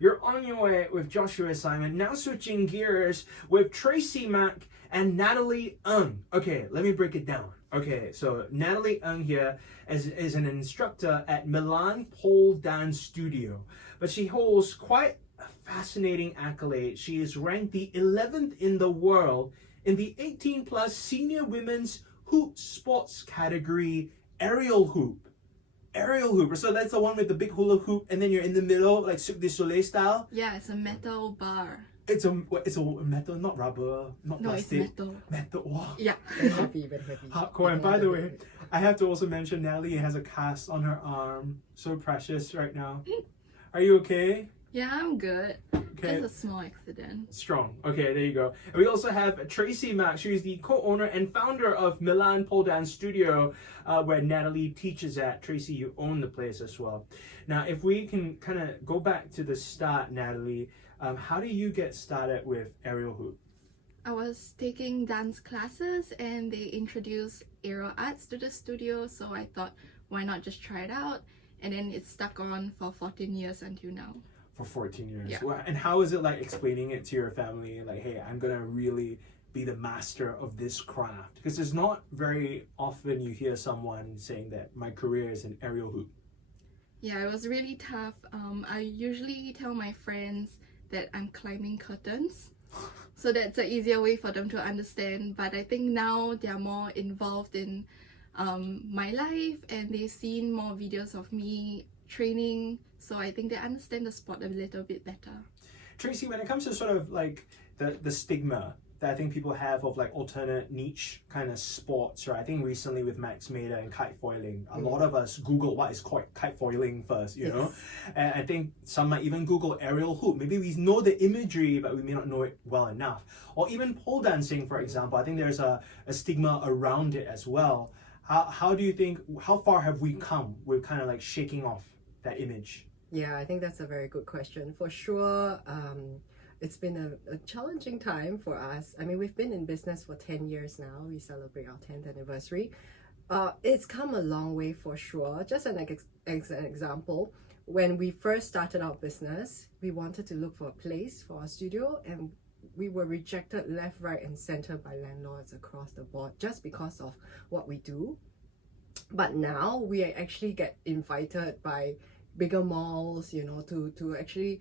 You're on your way with Joshua Simon. Now switching gears with Tracy Mack and Natalie Ng. Okay, let me break it down. Okay, so Natalie Ng here is an instructor at Milan Pole Dance Studio, but she holds quite a fascinating accolade. She is ranked the 11th in the world in the 18 plus senior women's hoop sports category aerial hoop. Aerial hoop. So that's the one with the big hula hoop, and then you're in the middle, like Cirque du Soleil style. Yeah, it's a metal bar. It's a metal, not rubber, not plastic. It's metal. Metal. Wow. Yeah. Very heavy, very heavy. Hardcore. And by the way, I have to also mention Natalie has a cast on her arm. So precious right now. Are you okay? Yeah, I'm good. Okay. Just a small accident. Strong. Okay, there you go. And we also have Tracy Mack. She is the co-owner and founder of Milan Pole Dance Studio, where Natalie teaches at. Tracy, you own the place as well. Now, if we can kind of go back to the start, Natalie, how do you get started with aerial hoop? I was taking dance classes and they introduced aerial arts to the studio, so I thought, why not just try it out? And then it stuck on for 14 years until now. For 14 years. Yeah. Wow. And how is it like explaining it to your family? Like, hey, I'm going to really be the master of this craft. Because it's not very often you hear someone saying that my career is in aerial hoop. Yeah, it was really tough. I usually tell my friends that I'm climbing curtains. So that's an easier way for them to understand. But I think now they're more involved in my life, and they've seen more videos of me training, so I think they understand the sport a little bit better. Tracy, when it comes to sort of like the stigma that I think people have of like alternate niche kind of sports, right? I think recently with Max Mader and kite foiling, a lot of us Google what is kite foiling first, you know? And I think some might even Google aerial hoop. Maybe we know the imagery, but we may not know it well enough. Or even pole dancing, for example. I think there's a stigma around it as well. How do you think, how far have we come with kind of like shaking off that image? Yeah, I think that's a very good question. For sure, it's been a challenging time for us. I mean, we've been in business for 10 years now. We celebrate our 10th anniversary. It's come a long way for sure. Just an example, when we first started our business, we wanted to look for a place for our studio, and we were rejected left, right, and center by landlords across the board just because of what we do. But now we actually get invited by bigger malls, you know, to actually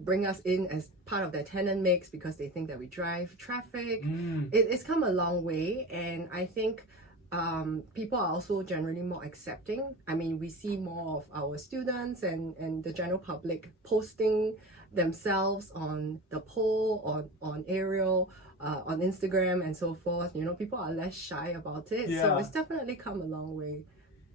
bring us in as part of their tenant mix because they think that we drive traffic. It's come a long way, and I think people are also generally more accepting. I mean, we see more of our students and the general public posting themselves on the pole, on aerial, on Instagram and so forth. You know, people are less shy about it. Yeah. So it's definitely come a long way.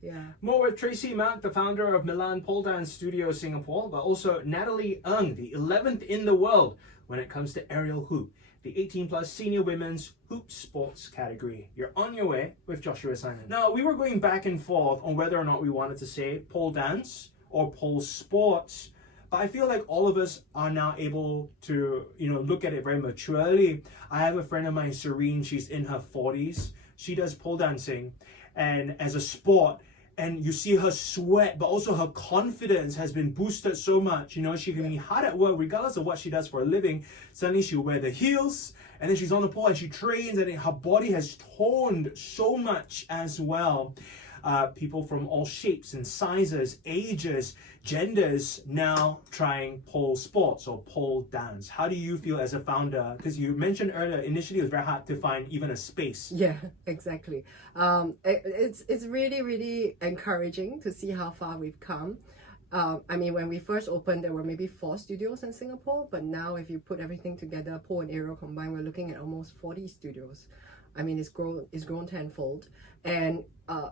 Yeah. More with Tracy Mack, the founder of Milan Pole Dance Studio Singapore, but also Natalie Ng, the 11th in the world when it comes to aerial hoop, the 18 plus senior women's hoop sports category. You're on your way with Joshua Simon. Now, we were going back and forth on whether or not we wanted to say pole dance or pole sports, but I feel like all of us are now able to, you know, look at it very maturely. I have a friend of mine, Serene, she's in her 40s. She does pole dancing and as a sport, and you see her sweat, but also her confidence has been boosted so much. You know, she can be hard at work regardless of what she does for a living. Suddenly she'll wear the heels, and then she's on the pole and she trains, and her body has toned so much as well. People from all shapes and sizes, ages, genders now trying pole sports or pole dance. How do you feel as a founder? Because you mentioned earlier, initially it was very hard to find even a space. Yeah, exactly. It's really, really encouraging to see how far we've come. I mean, when we first opened, there were maybe 4 studios in Singapore, but now if you put everything together, pole and aerial combined, we're looking at almost 40 studios. I mean, it's grown tenfold, and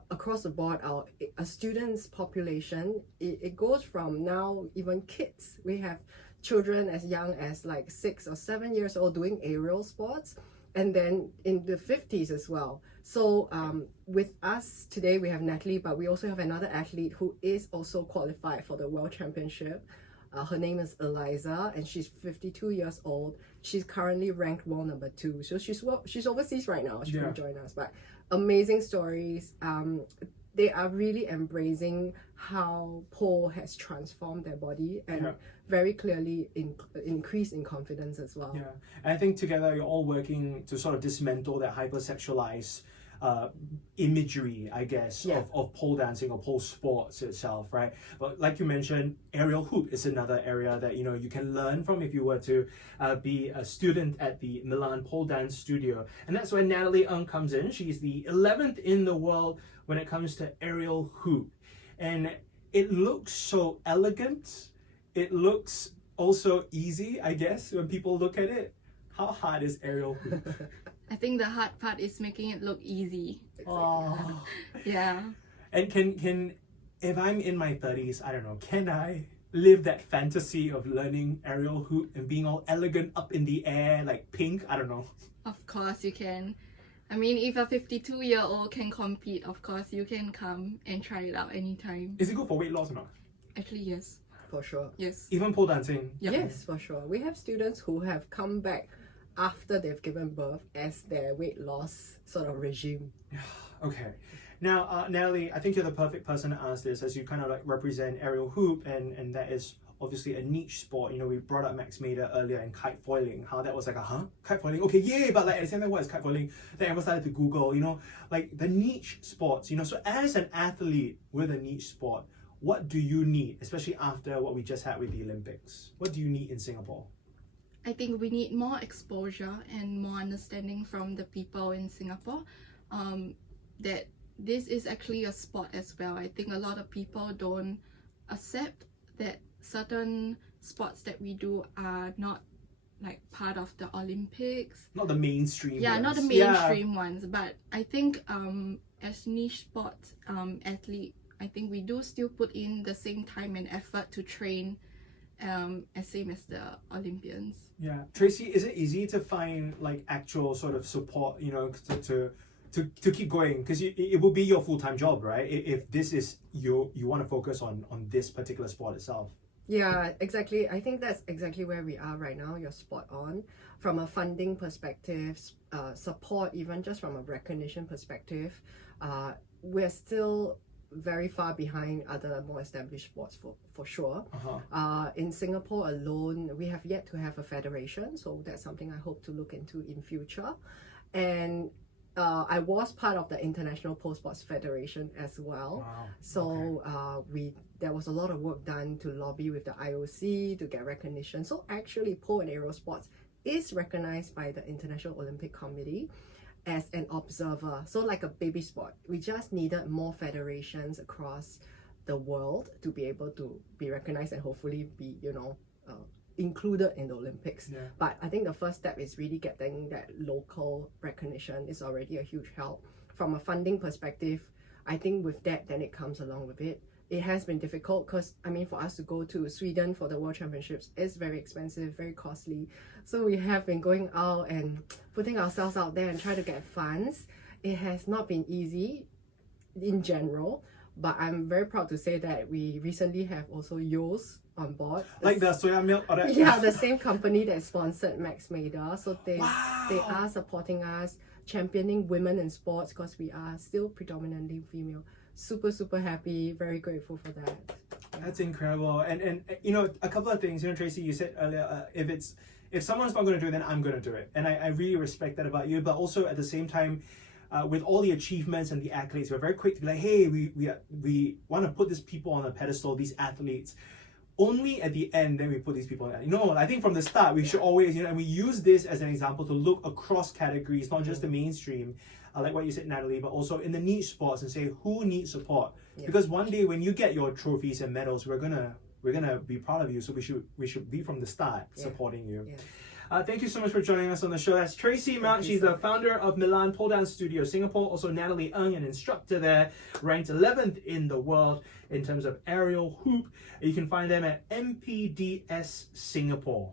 across the board, our students' population, it goes from now even kids. We have children as young as like 6 or 7 years old doing aerial sports, and then in the 50s as well. So with us today, we have Natalie, but we also have another athlete who is also qualified for the World Championship. Her name is Eliza, and she's 52 years old. She's currently ranked world number 2. So she's overseas right now. She couldn't join us, but amazing stories. they are really embracing how pole has transformed their body and Yeah. very clearly increase in confidence as well. Yeah, and I think together you're all working to sort of dismantle that hypersexualized imagery, I guess, Yeah. of pole dancing or pole sports itself, right? But like you mentioned, aerial hoop is another area that you can learn from if you were to be a student at the Milan Pole Dance Studio, and that's where Natalie Ng comes in. She's the 11th in the world when it comes to aerial hoop, and it looks so elegant. It looks also easy, I guess, when people look at it. How hard is aerial hoop? I think the hard part is making it look easy. Oh. Yeah. And can if I'm in my 30s, I don't know, can I live that fantasy of learning aerial hoop and being all elegant up in the air like pink? I don't know. Of course you can. I mean, if a 52-year-old can compete, of course you can come and try it out anytime. Is it good for weight loss or not? Actually, yes. For sure. Yes. Even pole dancing? Yep. Yes, for sure. We have students who have come back after they've given birth as their weight loss sort of regime. Okay. Now, Natalie, I think you're the perfect person to ask this, as you kind of like represent aerial hoop, and that is obviously a niche sport. We brought up Max Mader earlier and kite foiling, how that was like kite foiling, okay, yay, but like at the same time, what is kite foiling? Then everyone started to Google, like the niche sports, so as an athlete with a niche sport, what do you need, especially after what we just had with the Olympics? What do you need in Singapore? I think we need more exposure and more understanding from the people in Singapore that this is actually a sport as well. I think a lot of people don't accept that certain sports that we do are not like part of the Olympics. Not the mainstream Yeah, ones. not the mainstream ones. But I think as niche sports athlete, I think we do still put in the same time and effort to train as same as the Olympians. Yeah, Tracy, is it easy to find like actual sort of support, to keep going? Because it will be your full-time job, right? If this is you want to focus on this particular sport itself. Yeah, exactly. I think that's exactly where we are right now. You're spot on. From a funding perspective, support, even just from a recognition perspective, we're still very far behind other more established sports for sure. In Singapore alone, we have yet to have a federation, so that's something I hope to look into in future. And I was part of the International Pole Sports Federation as well. Wow. So there was a lot of work done to lobby with the IOC to get recognition. So actually, pole and aero sports is recognized by the International Olympic Committee as an observer, so like a baby sport. We just needed more federations across the world to be able to be recognized and hopefully be included in the Olympics. Yeah. But I think the first step is really getting that local recognition is already a huge help. From a funding perspective, I think with that, then it comes along with it. It has been difficult because, for us to go to Sweden for the World Championships is very expensive, very costly. So we have been going out and putting ourselves out there and try to get funds. It has not been easy in general, but I'm very proud to say that we recently have also Yo's on board. Like the soya milk or that? Yeah, the same company that sponsored Max Mader. So they Wow. are supporting us, championing women in sports because we are still predominantly female. Super happy, very grateful for that. That's incredible. And a couple of things, Tracy, you said earlier, if someone's not going to do it, then I'm going to do it. And I really respect that about you. But also at the same time, with all the achievements and the accolades, we're very quick to be like, hey, we want to put these people on a pedestal, these athletes. Only at the end, then we put these people on. I think from the start, we should always, and we use this as an example to look across categories, not just the mainstream, like what you said, Natalie, but also in the niche sports and say who needs support. Yeah. Because one day when you get your trophies and medals, we're gonna be proud of you. So we should be from the start supporting you. Yeah. Thank you so much for joining us on the show. That's Tracy Mount. She's the founder of Milan Pole Dance Studio Singapore. Also Natalie Ng, an instructor there, ranked 11th in the world in terms of aerial hoop. You can find them at MPDS Singapore.